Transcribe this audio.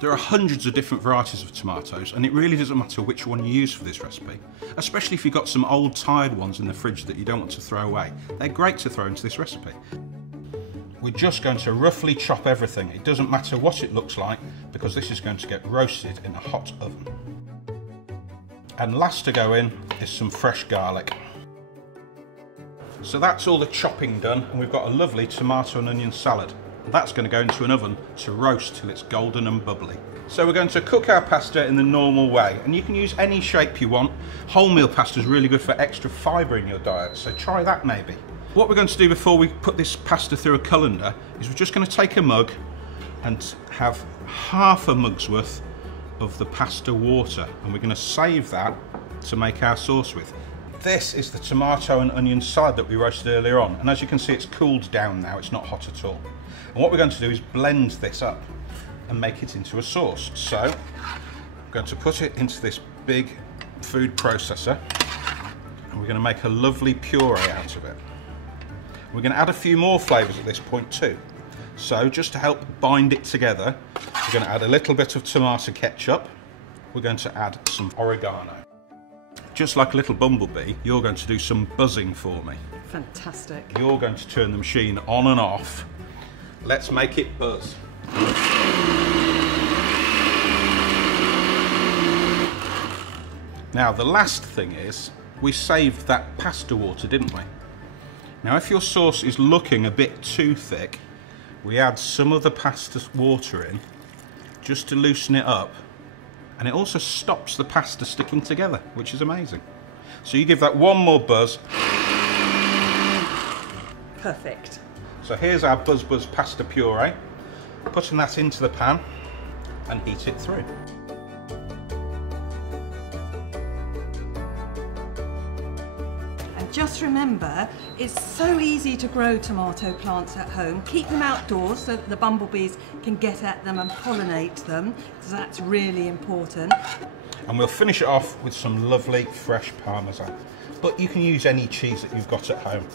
There are hundreds of different varieties of tomatoes, and it really doesn't matter which one you use for this recipe, especially if you've got some old tired ones in the fridge that you don't want to throw away. They're great to throw into this recipe. We're just going to roughly chop everything. It doesn't matter what it looks like, because this is going to get roasted in a hot oven. And last to go in is some fresh garlic. So that's all the chopping done, and we've got a lovely tomato and onion salad. That's going to go into an oven to roast till it's golden and bubbly. So we're going to cook our pasta in the normal way, and you can use any shape you want. Wholemeal pasta is really good for extra fibre in your diet, so try that maybe. What we're going to do before we put this pasta through a colander is we're just going to take a mug and have half a mug's worth of the pasta water, and we're going to save that to make our sauce with. This is the tomato and onion salad that we roasted earlier on, and as you can see, it's cooled down now, it's not hot at all. And what we're going to do is blend this up and make it into a sauce. So I'm going to put it into this big food processor, and we're going to make a lovely puree out of it. We're going to add a few more flavours at this point too. So just to help bind it together, we're going to add a little bit of tomato ketchup. We're going to add some oregano. Just like a little bumblebee, you're going to do some buzzing for me. Fantastic. You're going to turn the machine on and off. Let's make it buzz. Now the last thing is, we saved that pasta water, didn't we? Now if your sauce is looking a bit too thick, we add some of the pasta water in, just to loosen it up, and it also stops the pasta sticking together, which is amazing. So you give that one more buzz. Perfect. So here's our Buzz Buzz pasta puree. Putting that into the pan and heat it through. And just remember, it's so easy to grow tomato plants at home. Keep them outdoors so that the bumblebees can get at them and pollinate them, because that's really important. And we'll finish it off with some lovely fresh Parmesan. But you can use any cheese that you've got at home.